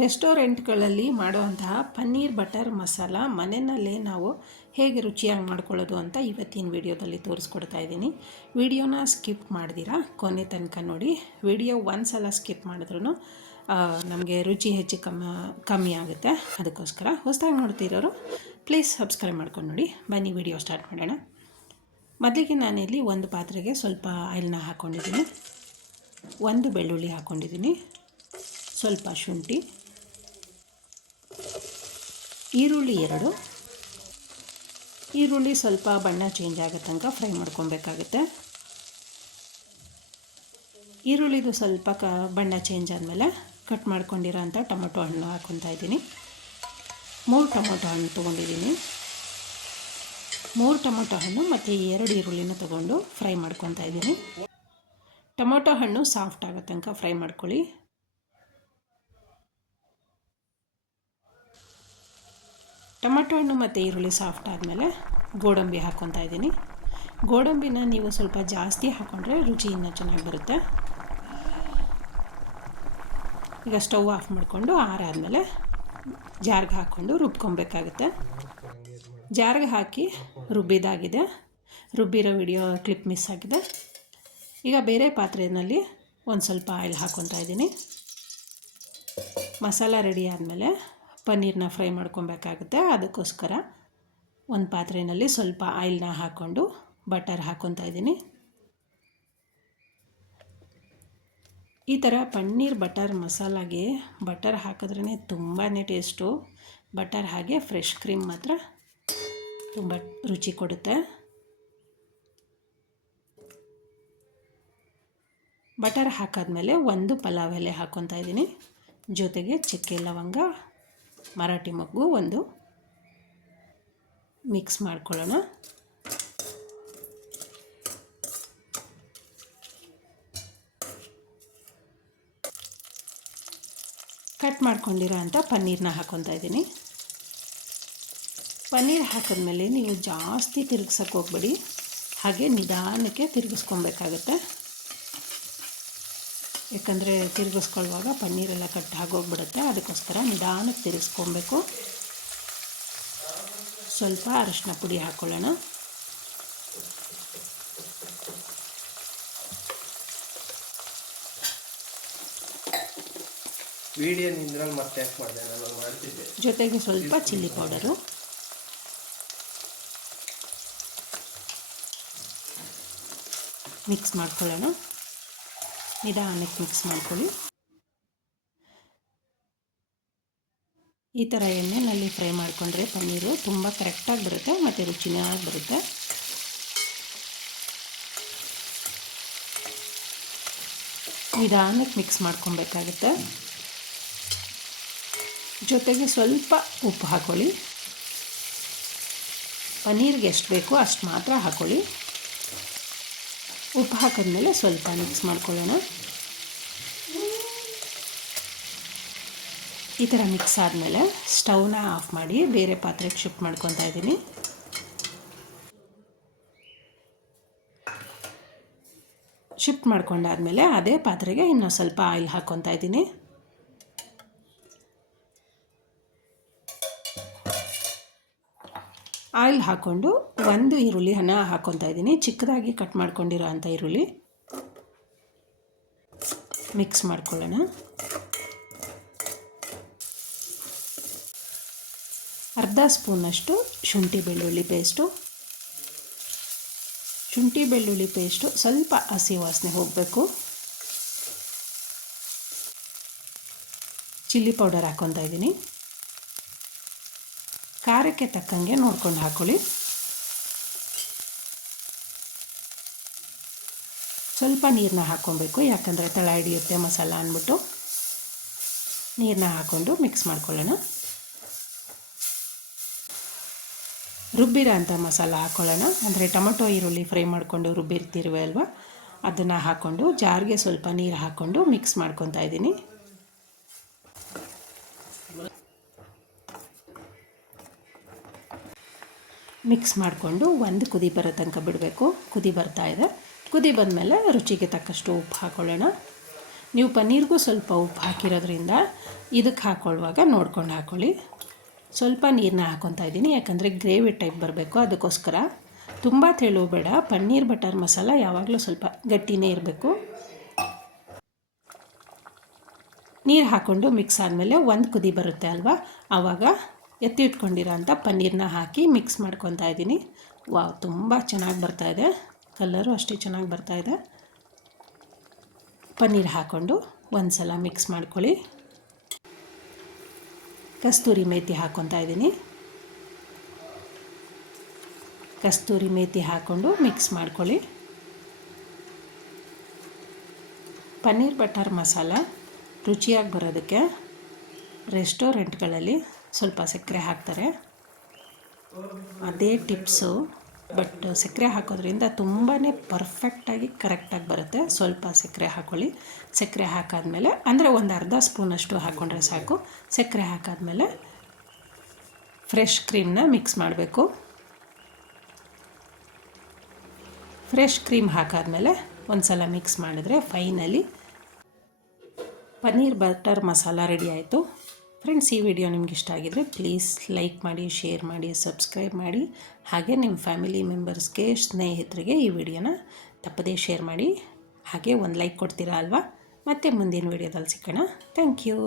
ರೆಸ್ಟೋರೆಂಟ್ಗಳಲ್ಲಿ ಮಾಡುವಂತಹ ಪನ್ನೀರ್ ಬಟರ್ ಮಸಾಲ ಮನೆಯಲ್ಲೇ ನಾವು ಹೇಗೆ ರುಚಿಯಾಗಿ ಮಾಡ್ಕೊಳ್ಳೋದು ಅಂತ ಇವತ್ತಿನ ವಿಡಿಯೋದಲ್ಲಿ ತೋರಿಸ್ಕೊಡ್ತಾ ಇದ್ದೀನಿ. ವಿಡಿಯೋನ ಸ್ಕಿಪ್ ಮಾಡ್ದಿರಾ ಕೊನೆ ತನಕ ನೋಡಿ. ವಿಡಿಯೋ ಒಂದು ಸಲ ಸ್ಕಿಪ್ ಮಾಡಿದ್ರೂ ನಮಗೆ ರುಚಿ ಹೆಚ್ಚು ಕಮ್ಮಿ ಆಗುತ್ತೆ. ಅದಕ್ಕೋಸ್ಕರ ಹೊಸದಾಗಿ ನೋಡ್ತಿರೋರು ಪ್ಲೀಸ್ ಸಬ್ಸ್ಕ್ರೈಬ್ ಮಾಡ್ಕೊಂಡು ನೋಡಿ. ಬನ್ನಿ ವಿಡಿಯೋ ಸ್ಟಾರ್ಟ್ ಮಾಡೋಣ. ಮೊದಲಿಗೆ ನಾನಿಲ್ಲಿ ಒಂದು ಪಾತ್ರೆಗೆ ಸ್ವಲ್ಪ ಆಯಿಲ್ನ ಹಾಕ್ಕೊಂಡಿದ್ದೀನಿ, ಒಂದು ಬೆಳ್ಳುಳ್ಳಿ ಹಾಕ್ಕೊಂಡಿದ್ದೀನಿ, ಸ್ವಲ್ಪ ಶುಂಠಿ, ಈರುಳ್ಳಿ 2. ಈರುಳ್ಳಿ ಸ್ವಲ್ಪ ಬಣ್ಣ ಚೇಂಜ್ ಆಗೋ ತನಕ ಫ್ರೈ ಮಾಡ್ಕೊಬೇಕಾಗುತ್ತೆ. ಈರುಳ್ಳಿದು ಸ್ವಲ್ಪ ಬಣ್ಣ ಚೇಂಜ್ ಆದಮೇಲೆ ಕಟ್ ಮಾಡ್ಕೊಂಡಿರೋ ಅಂಥ ಟೊಮೊಟೊ ಹಣ್ಣು ಹಾಕ್ಕೊತಾ ಇದ್ದೀನಿ. 3 ಟೊಮೊಟೊ ಹಣ್ಣು ತೊಗೊಂಡಿದ್ದೀನಿ. 3 ಟೊಮೊಟೊ ಹಣ್ಣು ಮತ್ತು 2 ಈರುಳ್ಳಿನ ತೊಗೊಂಡು ಫ್ರೈ ಮಾಡ್ಕೊತಾ ಇದ್ದೀನಿ. ಟೊಮೊಟೊ ಹಣ್ಣು ಸಾಫ್ಟ್ ಆಗೋ ತನಕ ಫ್ರೈ ಮಾಡ್ಕೊಳ್ಳಿ. ಟೊಮೊಟೊ ಹಣ್ಣು ಮತ್ತು ಈರುಳ್ಳಿ ಸಾಫ್ಟ್ ಆದಮೇಲೆ ಗೋಡಂಬಿ ಹಾಕ್ಕೊತಾ ಇದ್ದೀನಿ. ಗೋಡಂಬಿನ ನೀವು ಸ್ವಲ್ಪ ಜಾಸ್ತಿ ಹಾಕ್ಕೊಂಡ್ರೆ ರುಚಿ ಇನ್ನೂ ಚೆನ್ನಾಗಿ ಬರುತ್ತೆ. ಈಗ ಸ್ಟವ್ ಆಫ್ ಮಾಡಿಕೊಂಡು ಆರಾದಮೇಲೆ ಜಾರ್ಗೆ ಹಾಕ್ಕೊಂಡು ರುಬ್ಕೊಬೇಕಾಗುತ್ತೆ. ಜಾರ್ಗೆ ಹಾಕಿ ರುಬ್ಬಿದಾಗಿದೆ. ರುಬ್ಬಿರೋ ವಿಡಿಯೋ ಕ್ಲಿಪ್ ಮಿಸ್ ಆಗಿದೆ. ಈಗ ಬೇರೆ ಪಾತ್ರೆಯಲ್ಲಿ ಒಂದು ಸ್ವಲ್ಪ ಆಯಿಲ್ ಹಾಕ್ಕೊತಾ ಇದ್ದೀನಿ. ಮಸಾಲ ರೆಡಿ ಆದಮೇಲೆ ಪನ್ನೀರನ್ನ ಫ್ರೈ ಮಾಡ್ಕೊಬೇಕಾಗುತ್ತೆ. ಅದಕ್ಕೋಸ್ಕರ ಒಂದು ಪಾತ್ರೆಯಲ್ಲಿ ಸ್ವಲ್ಪ ಆಯಿಲ್ನ ಹಾಕ್ಕೊಂಡು ಬಟರ್ ಹಾಕ್ಕೊತಾ ಇದ್ದೀನಿ. ಈ ಥರ ಪನ್ನೀರ್ ಬಟರ್ ಮಸಾಲಾಗೆ ಬಟರ್ ಹಾಕಿದ್ರೇ ತುಂಬಾ ಟೇಸ್ಟು. ಬಟರ್ ಹಾಗೆ ಫ್ರೆಶ್ ಕ್ರೀಮ್ ಮಾತ್ರ ತುಂಬ ರುಚಿ ಕೊಡುತ್ತೆ. ಬಟರ್ ಹಾಕಾದ್ಮೇಲೆ ಒಂದು ಪಲಾವ್ ಎಲೆ ಹಾಕ್ಕೊತಾ ಇದ್ದೀನಿ, ಜೊತೆಗೆ ಚಕ್ಕೆ ಲವಂಗ, ಮರಾಠಿ ಮೊಗ್ಗು ಒಂದು ಮಿಕ್ಸ್ ಮಾಡ್ಕೊಳ್ಳೋಣ. ಕಟ್ ಮಾಡ್ಕೊಂಡಿರೋ ಅಂಥ ಪನ್ನೀರನ್ನ ಹಾಕ್ಕೊತಾ ಇದ್ದೀನಿ. ಪನ್ನೀರ್ ಹಾಕಿದ್ಮೇಲೆ ನೀವು ಜಾಸ್ತಿ ತಿರುಗ್ಸೋಕ್ಕೆ ಹೋಗ್ಬೇಡಿ, ಹಾಗೆ ನಿಧಾನಕ್ಕೆ ತಿರುಗಿಸ್ಕೊಬೇಕಾಗತ್ತೆ. ಯಾಕಂದರೆ ತಿರುಗಿಸ್ಕೊಳ್ಳುವಾಗ ಪನ್ನೀರೆಲ್ಲ ಕಟ್ ಆಗೋಗ್ಬಿಡುತ್ತೆ. ಅದಕ್ಕೋಸ್ಕರ ನಿಧಾನಕ್ಕೆ ತಿರುಗಿಸ್ಕೊಬೇಕು. ಸ್ವಲ್ಪ ಅರಿಶಿನ ಪುಡಿ ಹಾಕ್ಕೊಳ್ಳೋಣ. ಜೊತೆಗೆ ಸ್ವಲ್ಪ ಚಿಲ್ಲಿ ಪೌಡರು, ಮಿಕ್ಸ್ ಮಾಡ್ಕೊಳ್ಳೋಣ. ನಿಧಾನಕ್ಕೆ ಮಿಕ್ಸ್ ಮಾಡ್ಕೊಳ್ಳಿ. ಈ ಥರ ಎಣ್ಣೆಯಲ್ಲಿ ಫ್ರೈ ಮಾಡಿಕೊಂಡ್ರೆ ಪನ್ನೀರು ತುಂಬ ಕರೆಕ್ಟಾಗಿ ಬರುತ್ತೆ ಮತ್ತು ರುಚಿಯಾಗಿ ಬರುತ್ತೆ. ನಿಧಾನಕ್ಕೆ ಮಿಕ್ಸ್ ಮಾಡ್ಕೊಬೇಕಾಗುತ್ತೆ. ಜೊತೆಗೆ ಸ್ವಲ್ಪ ಉಪ್ಪು ಹಾಕ್ಕೊಳ್ಳಿ. ಪನ್ನೀರ್ಗೆ ಎಷ್ಟು ಬೇಕೋ ಅಷ್ಟು ಮಾತ್ರ ಹಾಕ್ಕೊಳ್ಳಿ. ಉಪ್ಪು ಹಾಕಿದ್ಮೇಲೆ ಸ್ವಲ್ಪ ಮಿಕ್ಸ್ ಮಾಡ್ಕೊಳ್ಳೋಣ. ಈ ಥರ ಮಿಕ್ಸ್ ಆದಮೇಲೆ ಸ್ಟವ್ನ ಆಫ್ ಮಾಡಿ ಬೇರೆ ಪಾತ್ರೆಗೆ ಶಿಫ್ಟ್ ಮಾಡ್ಕೊತಾ ಇದ್ದೀನಿ. ಶಿಫ್ಟ್ ಮಾಡ್ಕೊಂಡಾದಮೇಲೆ ಅದೇ ಪಾತ್ರೆಗೆ ಇನ್ನೂ ಸ್ವಲ್ಪ ಆಯಿಲ್ ಹಾಕ್ಕೊತಾ ಇದ್ದೀನಿ. ಆಯಿಲ್ ಹಾಕ್ಕೊಂಡು ಒಂದು ಈರುಳ್ಳಿಯನ್ನು ಹಾಕ್ಕೊತಾ ಇದ್ದೀನಿ. ಚಿಕ್ಕದಾಗಿ ಕಟ್ ಮಾಡ್ಕೊಂಡಿರೋ ಅಂಥ ಈರುಳ್ಳಿ ಮಿಕ್ಸ್ ಮಾಡ್ಕೊಳ್ಳೋಣ. ಅರ್ಧ ಸ್ಪೂನಷ್ಟು ಶುಂಠಿ ಬೆಳ್ಳುಳ್ಳಿ ಪೇಸ್ಟು ಸ್ವಲ್ಪ ಹಸಿ ವಾಸನೆ ಹೋಗಬೇಕು. ಚಿಲ್ಲಿ ಪೌಡರ್ ಹಾಕ್ಕೊತಾ ಇದ್ದೀನಿ. ಖಾರಕ್ಕೆ ತಕ್ಕಂಗೆ ನೋಡ್ಕೊಂಡು ಹಾಕ್ಕೊಳ್ಳಿ. ಸ್ವಲ್ಪ ನೀರನ್ನ ಹಾಕ್ಕೊಬೇಕು, ಯಾಕಂದರೆ ತಳ ಹಿಡಿಯುತ್ತೆ ಮಸಾಲ ಅಂದ್ಬಿಟ್ಟು. ನೀರನ್ನ ಹಾಕ್ಕೊಂಡು ಮಿಕ್ಸ್ ಮಾಡ್ಕೊಳ್ಳೋಣ. ರುಬ್ಬಿರೋ ಅಂಥ ಮಸಾಲ ಹಾಕ್ಕೊಳ್ಳೋಣ. ಅಂದರೆ ಟೊಮೊಟೊ ಈರುಳ್ಳಿ ಫ್ರೈ ಮಾಡಿಕೊಂಡು ರುಬ್ಬಿರ್ತೀವಿ ಅಲ್ವಾ, ಅದನ್ನು ಹಾಕ್ಕೊಂಡು ಜಾರ್ಗೆ ಸ್ವಲ್ಪ ನೀರು ಹಾಕ್ಕೊಂಡು ಮಿಕ್ಸ್ ಮಾಡ್ಕೊತಾ ಇದ್ದೀನಿ. ಮಿಕ್ಸ್ ಮಾಡಿಕೊಂಡು ಒಂದು ಕುದಿ ಬರೋ ತನಕ ಬಿಡಬೇಕು. ಕುದಿ ಬರ್ತಾ ಇದೆ. ಕುದಿ ಬಂದಮೇಲೆ ರುಚಿಗೆ ತಕ್ಕಷ್ಟು ಉಪ್ಪು ಹಾಕ್ಕೊಳ್ಳೋಣ. ನೀವು ಪನ್ನೀರ್ಗೂ ಸ್ವಲ್ಪ ಉಪ್ಪು ಹಾಕಿರೋದ್ರಿಂದ ಇದಕ್ಕೆ ಹಾಕ್ಕೊಳ್ಳುವಾಗ ನೋಡ್ಕೊಂಡು ಹಾಕ್ಕೊಳ್ಳಿ. ಸ್ವಲ್ಪ ನೀರನ್ನ ಹಾಕ್ಕೊತಾ ಇದ್ದೀನಿ, ಯಾಕಂದರೆ ಗ್ರೇವಿ ಟೈಪ್ ಬರಬೇಕು, ಅದಕ್ಕೋಸ್ಕರ. ತುಂಬ ತೆಳು ಬೇಡ. ಪನ್ನೀರ್ ಬಟರ್ ಮಸಾಲ ಯಾವಾಗಲೂ ಸ್ವಲ್ಪ ಗಟ್ಟಿನೇ ಇರಬೇಕು. ನೀರು ಹಾಕ್ಕೊಂಡು ಮಿಕ್ಸ್ ಆದಮೇಲೆ ಒಂದು ಕುದಿ ಬರುತ್ತೆ ಅಲ್ವಾ, ಆವಾಗ ಎತ್ತಿಟ್ಕೊಂಡಿರೋ ಅಂಥ ಪನ್ನೀರನ್ನ ಹಾಕಿ ಮಿಕ್ಸ್ ಮಾಡ್ಕೊತಾ ಇದ್ದೀನಿ. ವಾವ್, ತುಂಬ ಚೆನ್ನಾಗಿ ಬರ್ತಾಯಿದೆ. ಕಲರು ಅಷ್ಟೇ ಚೆನ್ನಾಗಿ ಬರ್ತಾಯಿದೆ. ಪನ್ನೀರ್ ಹಾಕ್ಕೊಂಡು ಒಂದು ಸಲ ಮಿಕ್ಸ್ ಮಾಡ್ಕೊಳ್ಳಿ. ಕಸ್ತೂರಿ ಮೇಥಿ ಹಾಕ್ಕೊತಾ ಇದ್ದೀನಿ. ಕಸ್ತೂರಿ ಮೇಥಿ ಹಾಕ್ಕೊಂಡು ಮಿಕ್ಸ್ ಮಾಡ್ಕೊಳ್ಳಿ. ಪನ್ನೀರ್ ಬಟರ್ ಮಸಾಲ ರುಚಿಯಾಗಿ ಬರೋದಕ್ಕೆ ರೆಸ್ಟೋರೆಂಟ್ಗಳಲ್ಲಿ ಸ್ವಲ್ಪ ಸಕ್ಕರೆ ಹಾಕ್ತಾರೆ, ಅದೇ ಟಿಪ್ಸು. ಬಟ್ ಸಕ್ಕರೆ ಹಾಕೋದ್ರಿಂದ ತುಂಬಾ ಪರ್ಫೆಕ್ಟಾಗಿ ಕರೆಕ್ಟಾಗಿ ಬರುತ್ತೆ. ಸ್ವಲ್ಪ ಸಕ್ಕರೆ ಹಾಕ್ಕೊಳ್ಳಿ. ಸಕ್ಕರೆ ಹಾಕಾದ್ಮೇಲೆ ಅಂದರೆ ಒಂದು ಅರ್ಧ ಸ್ಪೂನಷ್ಟು ಹಾಕ್ಕೊಂಡ್ರೆ ಸಾಕು. ಸಕ್ಕರೆ ಹಾಕಾದ್ಮೇಲೆ ಫ್ರೆಶ್ ಕ್ರೀಮ್ನ ಮಿಕ್ಸ್ ಮಾಡಬೇಕು. ಫ್ರೆಶ್ ಕ್ರೀಮ್ ಹಾಕಾದ್ಮೇಲೆ ಒಂದು ಸಲ ಮಿಕ್ಸ್ ಮಾಡಿದ್ರೆ finally paneer butter masala ready ಆಯಿತು. ಫ್ರೆಂಡ್ಸ್, ಈ ವಿಡಿಯೋ ನಿಮ್ಗೆ ಇಷ್ಟ ಆಗಿದರೆ ಪ್ಲೀಸ್ ಲೈಕ್ ಮಾಡಿ, ಶೇರ್ ಮಾಡಿ, ಸಬ್ಸ್ಕ್ರೈಬ್ ಮಾಡಿ. ಹಾಗೆ ನಿಮ್ಮ ಫ್ಯಾಮಿಲಿ ಮೆಂಬರ್ಸ್ಗೆ, ಸ್ನೇಹಿತರಿಗೆ ಈ ವಿಡಿಯೋನ ತಪ್ಪದೇ ಶೇರ್ ಮಾಡಿ. ಹಾಗೆ ಒಂದು ಲೈಕ್ ಕೊಡ್ತೀರಾ ಅಲ್ವಾ? ಮತ್ತೆ ಮುಂದಿನ ವಿಡಿಯೋದಲ್ಲಿ ಸಿಗೋಣ. Thank you.